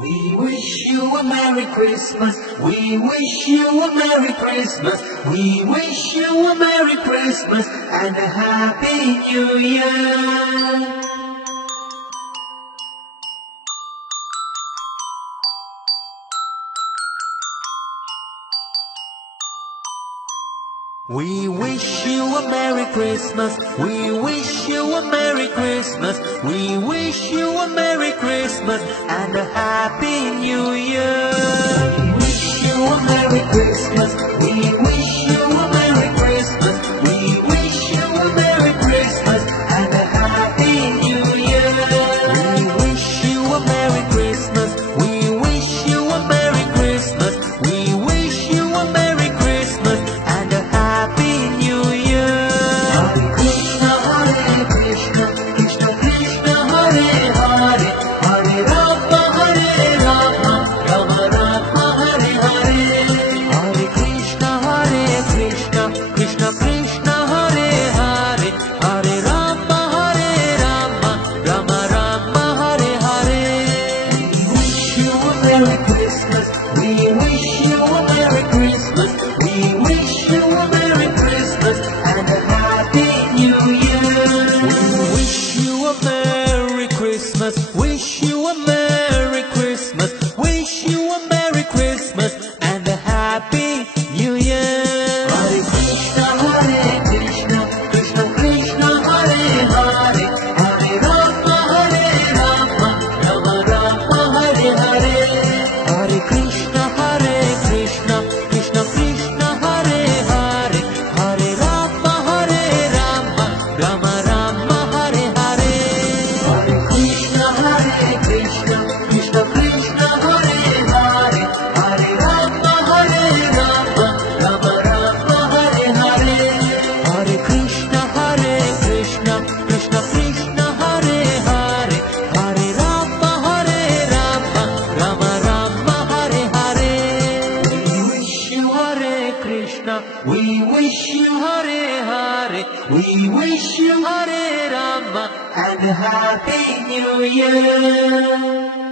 We wish you a Merry Christmas. We wish you a Merry Christmas. We wish you a Merry Christmas and a Happy New Year. We wish you a Merry Christmas. We wish you a Merry Christmas. We wish you a Merry Christmas and a Happy New Year. We wish you a Merry Christmas. We wish you a Merry Christmas. We wish you a Merry Christmas and a Happy New Year. We wish you a Merry Christmas. We wish you a Merry Christmas. We wish you a Merry Christmas and a Happy New Year. Hare Krishna, Hare Krishna, Krishna Krishna, Hare Hare, Hare Rama, Hare Rama, Rama Rama, Hare Hare. Hare Krishna, Hare Krishna, Krishna Krishna, Hare Hare, Hare Rama, Hare Rama, Rama Rama, Hare Hare. We wish you a Merry Christmas. We wish you a Merry Christmas. We wish you a Merry Christmas and a Happy New Year. We wish you a Merry Christmas. Wish you a Merry Christmas. Wish you a Merry Christmas and a Happy New Year. Hare Krishna, Hare Krishna, Krishna Krishna, Hare Hare, Hare Rama, Hare Rama, Rama Rama, Hare Hare. Hare Krishna, Hare Krishna, Krishna Krishna, Hare Hare, Hare Rama, Hare Rama, Rama Rama, Hare Hare. Hare Krishna, Hare Krishna, Krishna Krishna, Hare Hare, Hare Rama, Hare Rama, Rama Rama, Hare Hare. Hare Krishna, Hare Krishna, Krishna Krishna, Hare Hare, Hare Rama, Hare Rama, Rama Rama, Hare Hare. We wish you Hare Krishna. We wish you Hare Hare. We wish you Hare Rama and a Happy New Year.